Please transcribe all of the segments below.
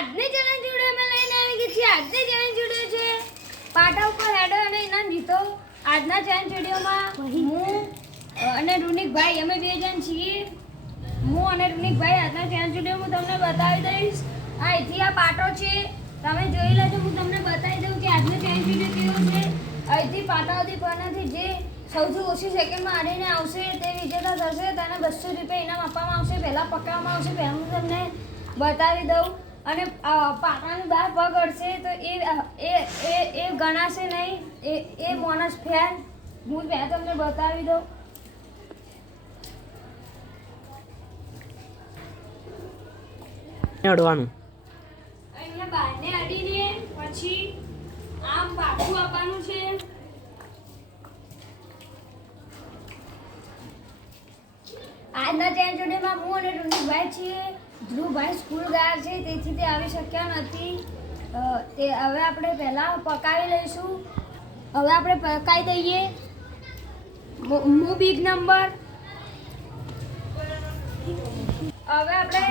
આજની challenge video મેં લઈને આવી ગઈ છે. આજની ચેલેન્જ વિડિયો છે પાટા ઉપર હેડો અને ઇનામ જીતો. આજના ચેલેન્જ વિડિયોમાં હું અને રૂનિકભાઈ અમે બે જણ છીએ. હું અને રૂનિકભાઈ આજના ચેલેન્જ વિડિયો હું તમને બતાવી દઈશ. અહીંથી આ પાટો છે તમે જોઈ લેજો. હું તમને બતાવી દઉં કે આજનો ચેલેન્જ વિડિયો કેવો છે. અહીંથી પાટાઓથી ફરનાથી જે સૌથી ઓછી સેકન્ડમાં હારીને આવશે તે વિજેતા થશે. તેને 200 રૂપિયા ઇનામ આપવામાં આવશે. પહેલાં પકડવામાં આવશે. પહેલાં હું તમને બતાવી દઉં. અને પાટાની બહાર પગ અડશે તો એ ગણાશે નહીં. એ બોનસ ફેર હું તમને બતાવી દઉં. અડવાનું અહીંયા બહારને અડીને પછી આમ પાછું આપવાનું છે. આજના ચેલેન્જ વિડિયોમાં હું અને રૂનિકભાઈ છીએ. ધ્રુવભાઈ સ્કૂલ ગયા છે તેથી તે આવી શક્યા નથી. તે હવે આપણે પહેલાં પકાવી લઈશું. હવે આપણે પકાવી દઈએ. હું બિગ નંબર. હવે આપણે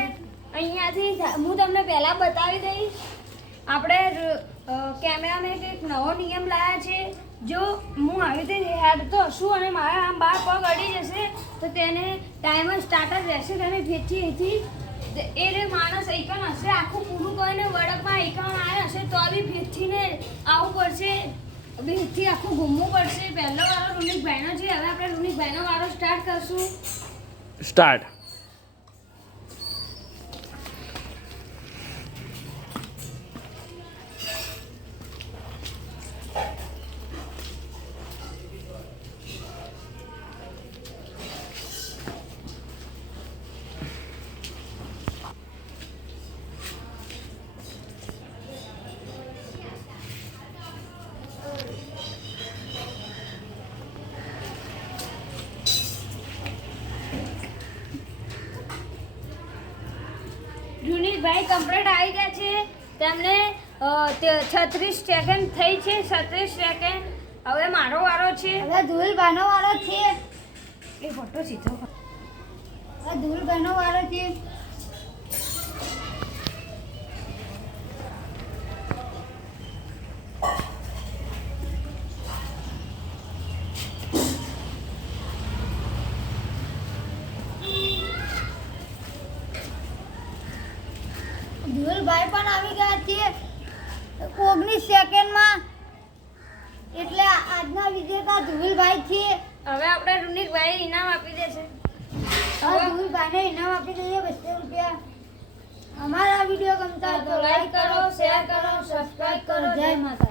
અહીંયાથી હું તમને પહેલાં બતાવી દઈશ. આપણે કેમેરામેન એક નવો નિયમ લાવ્યા છે. જો હું આવી રીતે હેડતો હશું અને મારા આમ બહાર પગ અડી જશે તો તેને ટાઈમર સ્ટાર્ટ જ રહેશે. તેને ફેરથી અહીંથી એ રે માણસ એકન હશે આખું પૂરું કરીને વડકમાં એકન આવે હશે તો બી ફેરથીને આવવું પડશે. ફેરથી આખું ઘૂમવું પડશે. પહેલો વારો રૂનિકભાઈનો છે. હવે આપણે રૂનિકભાઈનો વારો સ્ટાર્ટ કરશું. સ્ટાર્ટ. રૂનિકભાઈ કમ્પ્લીટ આવી ગયા છે. તેમને 36 સેકન્ડ થઈ છે. 36 સેકન્ડ. હવે મારો વારો છે. હવે ધુલભાઈનો વારો છે. એ ફોટો સીધો. હવે ધુલભાઈનો વારો છે. ધુલભાઈ પણ આવી ગયા છે 19 સેકન્ડમાં. એટલે આજના વિજેતા ધુલભાઈ છે. હવે આપણે રૂનિકભાઈ ઇનામ આપી દેશે. હવે ધુલભાઈને ઇનામ આપી દઈએ 200 રૂપિયા. અમારા વિડીયો ગમતા હોય તો લાઈક કરો, શેર કરો, સબસ્ક્રાઇબ કરો. જય માતા.